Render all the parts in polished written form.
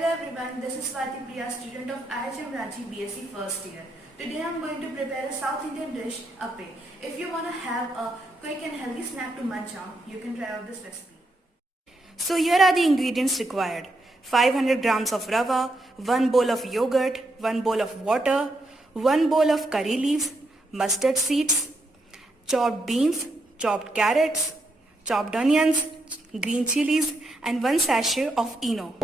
Hello everyone, this is Swati Priya, student of IHM Ranchi BSc first year. Today I am going to prepare a South Indian dish, appe. If you want to have a quick and healthy snack to munch on, you can try out this recipe. So here are the ingredients required. 500 grams of rava, 1 bowl of yogurt, 1 bowl of water, 1 bowl of curry leaves, mustard seeds, chopped beans, chopped carrots, chopped onions, green chilies and 1 sachet of ENO.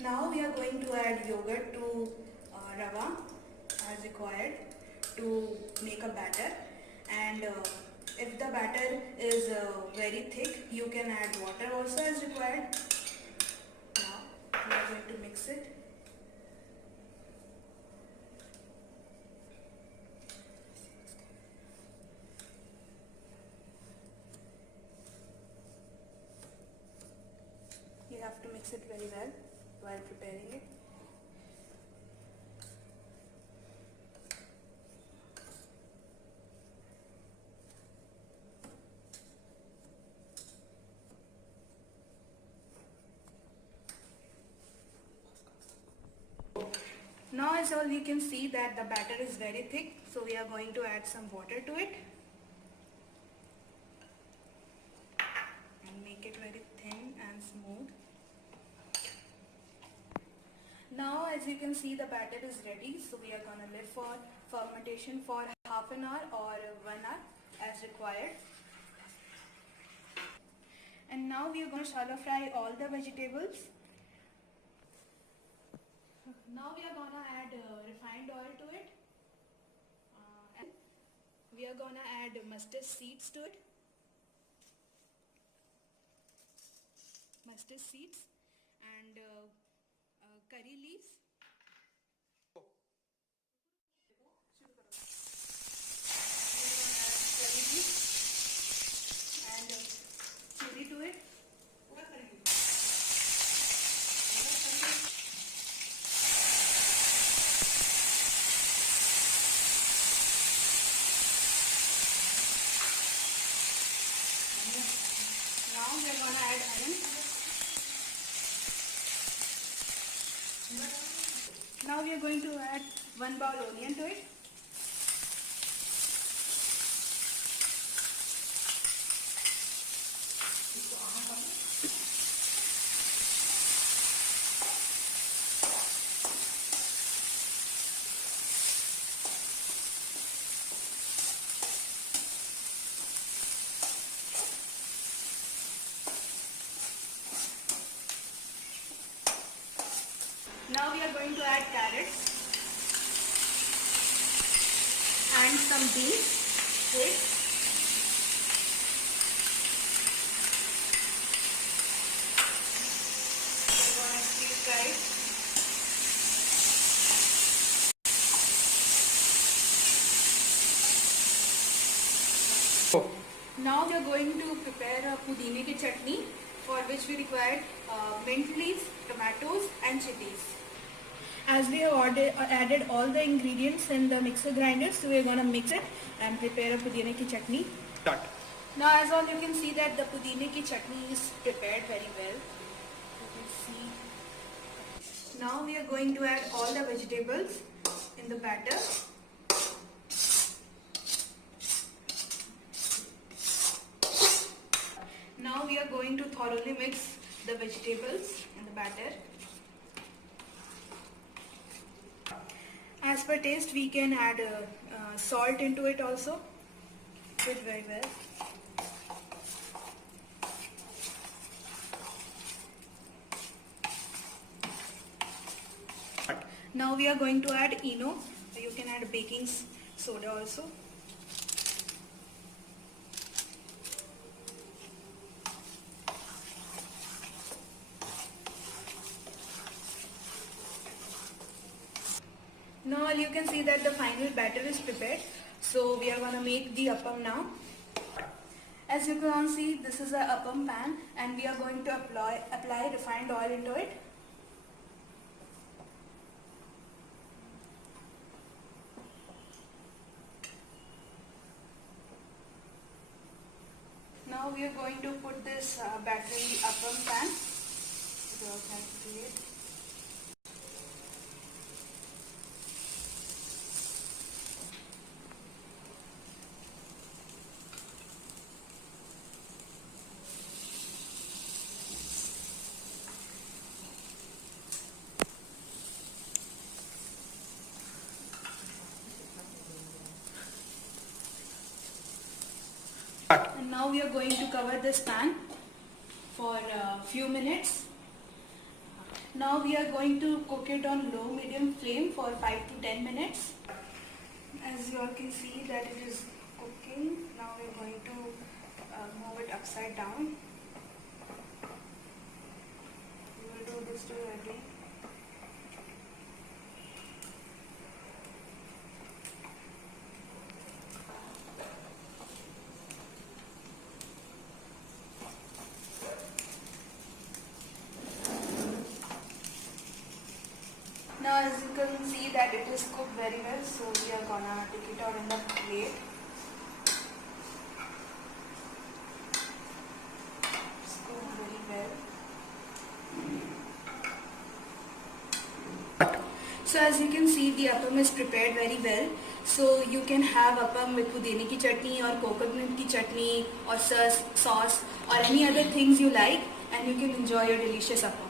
Now we are going to add yogurt to rava as required to make a batter, and if the batter is very thick, you can add water also as required. Now we are going to mix it. You have to mix it very well while preparing it. Now as all you can see that the batter is very thick, so we are going to add some water to it and make it very thin and smooth. Now as you can see the batter is ready, so we are going to leave for fermentation for half an hour or 1 hour as required. And now we are going to shallow fry all the vegetables. Now we are going to add refined oil to it. And we are going to add mustard seeds to it. Mustard seeds and curry leaves. We are going to add curry leaves and chili to it. Now we are going to add onion. Now we are going to add 1 bowl onion to it. Now we are going to add carrots and some beans to it. We are going to deep fry it. Now we are going to prepare a pudine ki chutney, for which we require mint leaves, tomatoes and chilies. As we have added all the ingredients in the mixer grinder, so we are going to mix it and prepare a pudine ki chutney. Start. Now as all you can see that the pudine ki chutney is prepared very well. You can see. Now we are going to add all the vegetables in the batter. Now we are going to thoroughly mix the vegetables in the batter. As per taste, we can add salt into it also. Do it very well. Now we are going to add ENO. You can add baking soda also. Now you can see that the final batter is prepared. So we are going to make the appam now. As you can see, this is a appam pan and we are going to apply refined oil into it. Now we are going to put this battery appam pan your plate. And now we are going to cover this pan for a few minutes. Now we are going to cook it on low medium flame for 5 to 10 minutes. As you all can see that it is cooking. Now we are going to move it upside down. We will do this to again. Now as you can see that it is cooked very well, so we are gonna take it out in the plate. It's cooked very well. So as you can see, the appam is prepared very well. So you can have appam with pudine ki chutney or coconut ki chutney or sauce or any other things you like, and you can enjoy your delicious appam.